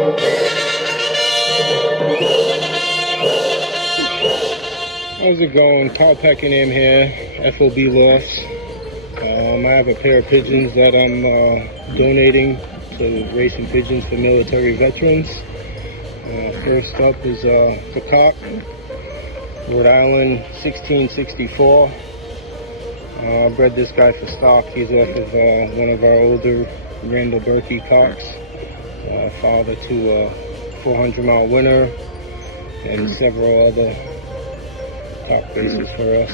How's it going? Cow pecking in here, F.O.B. Lofts. I have a pair of pigeons that I'm donating to racing pigeons for military veterans. First up is a cock, Rhode Island 1664. I bred this guy for stock. He's off of one of our older Randall Berkey cocks. Father to a 400-mile winner and several other cock races for us.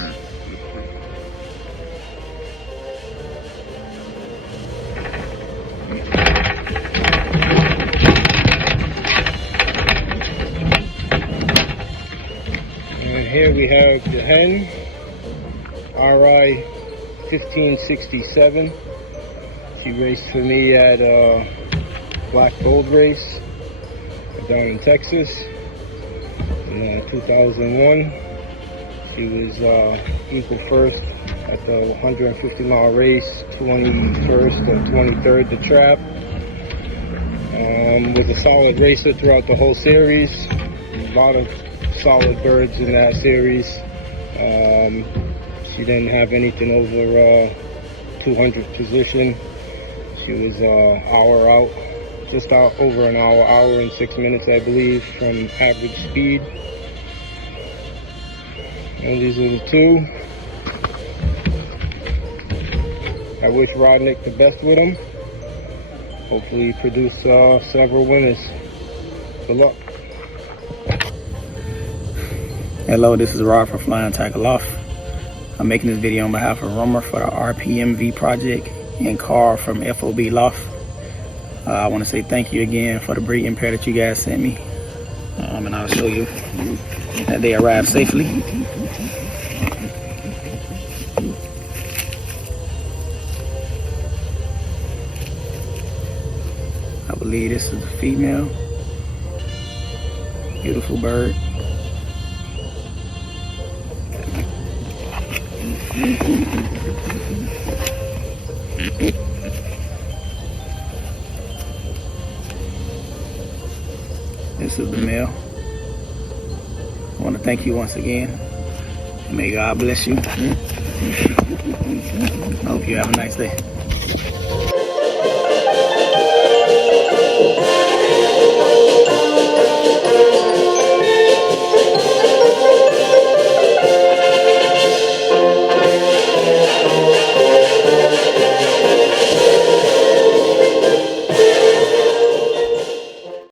And here we have the hen, RI 1567. She raced for me at Black Gold race down in Texas in 2001. She was equal first at the 150-mile race, 21st or 23rd the trap. Was a solid racer throughout the whole series. A lot of solid birds in that series. She didn't have anything over 200th position. She was hour out, just over an hour and 6 minutes, I believe, from average speed. And these are the two. I wish Rodnick the best with them. Hopefully produce several winners. Good luck. Hello, this is Rod for Flying Tiger Loft. I'm making this video on behalf of Romer for the RPMV project and Carl from F.O.B. Loft. I want to say thank you again for the breeding pair that you guys sent me. And I'll show you that they arrived safely. I believe this is the female. Beautiful bird. This is the male. I want to thank you once again. May God bless you. I hope you have a nice day.